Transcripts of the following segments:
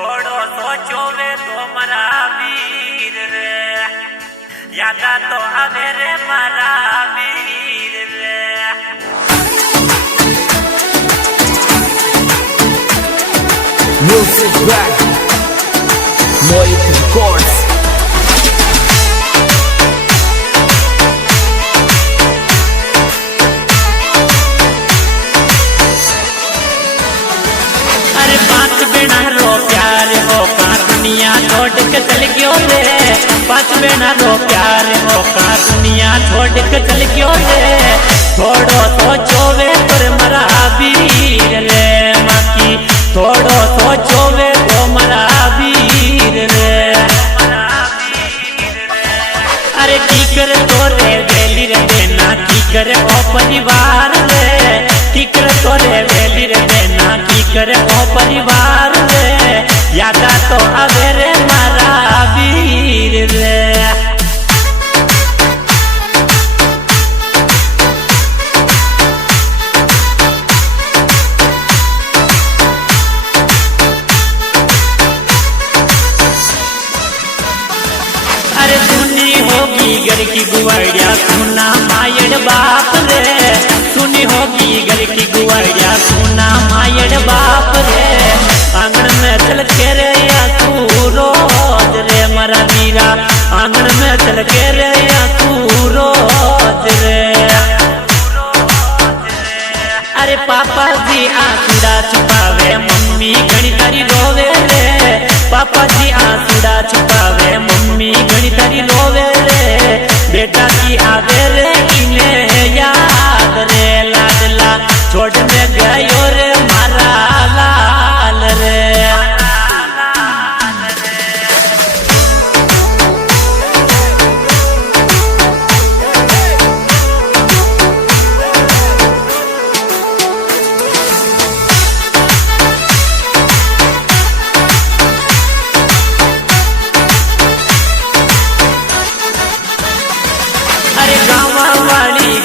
थोड़ो सोचो वे तो मरा वीर रे यादा तो आवे रे मरा वीर रे Music back Moit Records अरे पांच बिना रो प्यार हो का दुनिया छोड़ के चल गयो रे पांच बिना रो प्यार हो का दुनिया छोड़ के चल गयो रे थोड़ो सोचो वे पर मरा वीर रे माकी थोड़ो सोचो वे तो मरा वीर रे अरे की कर तो रे वेली रे देना की करे ओ परिवार रे की कर तो रे वेली रे देना की करे ओ परिवार रे यादा तो आवे रे मारा वीर रे अरे सुनी होगी घर की गुवाड़िया सुना मायड़ बाप रे सुनी होगी घर की गुवाड़िया सुना मायड़ बाप रे आंगन में चल के रे या तू रोज रे मरा मीरा आंगन में चल के रे या तू रोज रे अरे पापा जी आंसुड़ा छुपावे मम्मी घणी तारी रोवे रे पापा जी आंसुड़ा छुपावे मम्मी घणी तारी रोवे रे बेटा की आवे रे इन्हें याद रे लाडला छोड़ने गयो रे मारा लाल रे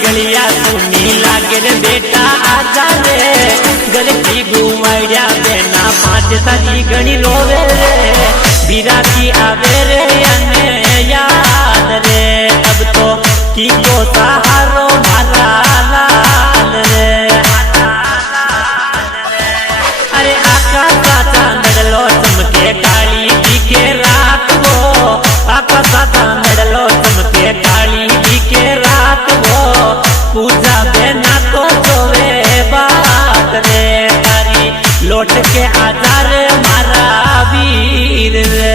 गलिया सुनी लागे रे बेटा आजा रे घर की घुमाइया देना पांच तारी घनी रोवे रे बीरा की आवे रे याने याद रे अब तो की को सहारो मारा लाल रे अरे आकाश का चांदलो चमके काली दिखे रात वो आकाश का चांदलो चमके काली दिखे रात वो पूजा बेना तो जोवे बात रे तारी लौट के आजा रे मारा वीर रे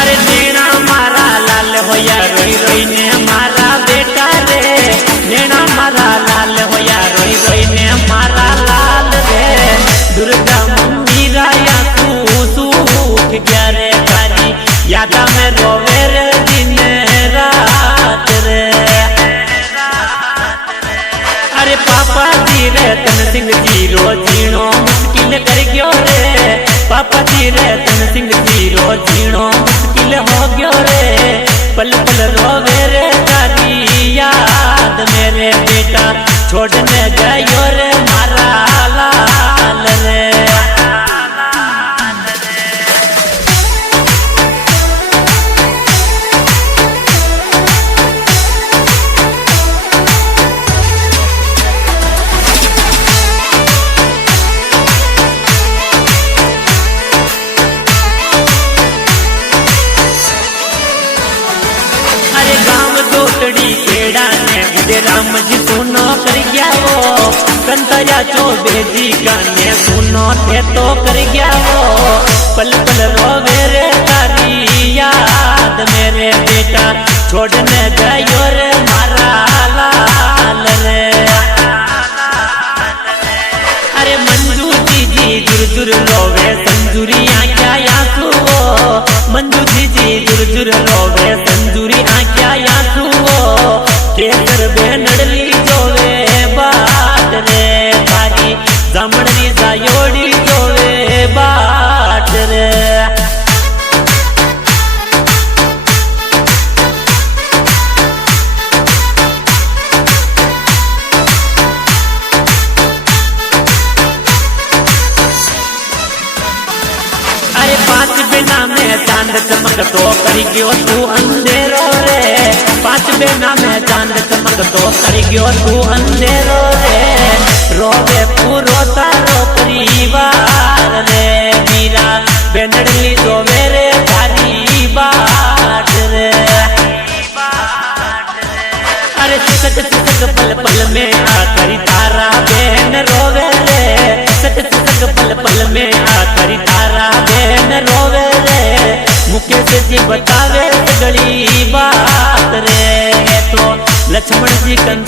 अरे नैना मारा लाल होया रोई रोई ने मारा बेटा रे नैना मारा लाल होया रोई रोई ने मारा लाल रे दुर्गा मम्मी राया तू सूख गया रे तारी यादा में रोवे रे दिन रात रे अरे पापा जी रे तन सिंह जी रो जीणो मुश्किल कर गयो रे पापा जी रे तन सिंह जी रो जीणो मुश्किल हो गयो रे पल पल रोवे रे तारी याद मेरे बेटा छोड़ने गयो रे मारा लाल रे राम जी सुनो कर गया वो कंतया चौबे जी गाने सुनो थे तो कर गया वो पल पल रोवे रे तारी याद मेरे बेटा छोड़ने गयो रे मारा लाल रे अरे मंजू जी जुर जुर रोवे संजूरी आख्या यासू वो मंजू जी जुर जुर रोवे संजूरी आख्या यासू वो केसर बेनडली जोवे बाट रे तारी जामणनी जायोड़ी जोवे बाट रे बेना में चांद चमकतो करी गयो तू अंधेरो रे, 5 बेना में चांद चमकतो करी गयो तू अंधेरो रे। रोवे पूरो तारो परिवार रे, मीरा बेंदड़ी जोवे रे थारी बाट रे। अरे सक सक पल पल में आखरी तारा बहन रोवे रे, सक सक पल पल में आखरी तारा बहन रोवे रे। मुकेश जी बतावे गली बात रे, तो लक्ष्मण जी कंठ